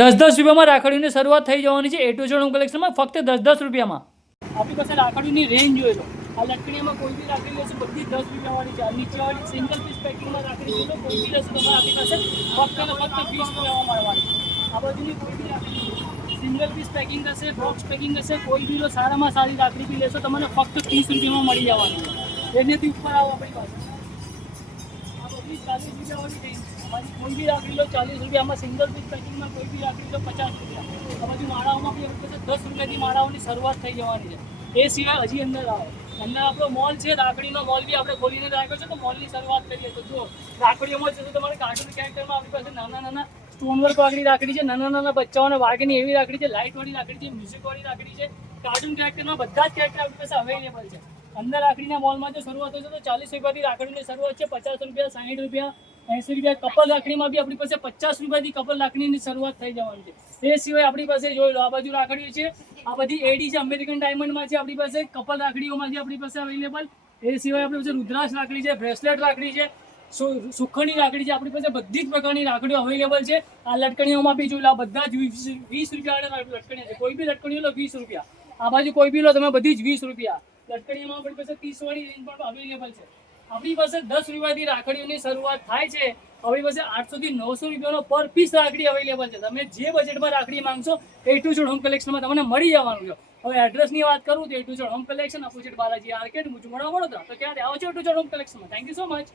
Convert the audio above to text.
10-10 રૂપિયામાં રાખડીઓની શરૂઆત થઈ જવાની છે A to Z હોમ કલેક્શનમાં ફક્ત 10-10 રૂપિયામાં. આપણી પાસે રાખડીની રેન્જ જોઈ લો. આ લટકણીમાં કોઈ બી રાખડી લેશો બધી 10 રૂપિયાવાળી છે. નીચેવાળી સિંગલ પીસ પેકિંગમાં રાખડી જોઈ લો કોઈ બી લેશો તમે આપણી પાસે ફક્ત ને ફક્ત 20 રૂપિયામાં મળવાની. આ બાજુની કોઈ બી રાખડી સિંગલ પીસ પેકિંગ હશે, બોક્સ પેકિંગ હશે, કોઈ બી લો સારામાં સારી રાખડી બી લેશો તમને ફક્ત 30 રૂપિયામાં મળી જવાની. એનાથી ઉપર આવો આપણી પાસે આ બધી 40 રૂપિયાવાળી રેન્જ. કોઈ બી રાખડી લો 40 રૂપિયામાં, સિંગલ પીસ પેકિંગમાં કોઈ બી રાખડી લો 50 રૂપિયા. આ બાજુ માળાઓમાં બી આપણી પાસે 10 રૂપિયાથી માળાઓની શરૂઆત થઈ જવાની છે. એ સિવાય હજી અંદર આવો, અંદર આપણો મોલ છે, રાખડીનો મોલ બી આપણે ખોલીને રાખ્યો છે. તો મોલની શરૂઆત કરીએ તો જો રાખડીઓમાં છે તો તમારે કાર્ટૂન કેરેક્ટરમાં આપણી પાસે નાના નાના સ્ટોનવર્ક વાળી રાખડી છે, નાના નાના બચ્ચાઓને વાગેની એવી રાખડી છે, લાઇટવાળી રાખડી છે, મ્યુઝિકવાળી રાખડી છે. કાર્ટૂન કેરેક્ટરમાં બધા જ કેરેક્ટર આપણી પાસે અવેલેબલ છે. અંદર રાખડીના મોલમાં જો શરૂઆત હોય છે તો 40 રૂપિયાથી રાખડીની શરૂઆત છે, 50 રૂપિયા, 60 રૂપિયા, 80 રૂપિયા. કપલ રાખડીમાં બી આપણી પાસે 50 રૂપિયાથી કપલ રાખડીની શરૂઆત થઈ જવાની છે. એ સિવાય આપણી પાસે જોઈ લો આ બાજુ રાખડીઓ છે, આ બધી એડી છે, અમેરિકન ડાયમંડમાં છે આપણી પાસે, કપલ રાખડીઓમાં છે આપણી પાસે અવેલેબલ. એ સિવાય આપણી પાસે રુદ્રાક્ષ રાખડી છે, બ્રેસલેટ રાખડી છે, સુખણી રાખડી છે. આપણી પાસે બધી જ પ્રકારની રાખડીઓ અવેલેબલ છે. આ લટકણીઓમાં બી જોઈ લો આ બધા જ 20 રૂપિયા લટકણી છે. કોઈ બી લટકણીઓ લો 20 રૂપિયા. આ બાજુ કોઈ બી લો તમે બધી જ 20 રૂપિયા. લટકણીઓમાં આપણી પાસે 30 વાળી રેન્જ પણ અવેલેબલ છે. આપણી પાસે 10 રૂપિયાથી રાખડીઓની શરૂઆત થાય છે. આપણી પાસે 800 થી 900 રૂપિયાનો પર પીસ રાખડી અવેલેબલ છે. તમે જે બજેટમાં રાખડી માંગશો A to Z હોમ કલેક્શનમાં તમને મળી જવાનું છે. હવે એડ્રેસની વાત કરું તો A to Z home collection, opposite Balaji arcade, Mujmahuda, Vadodara. તો ક્યારે આવો છો A to Z હોમ કલેક્શનમાં. Thank you so much.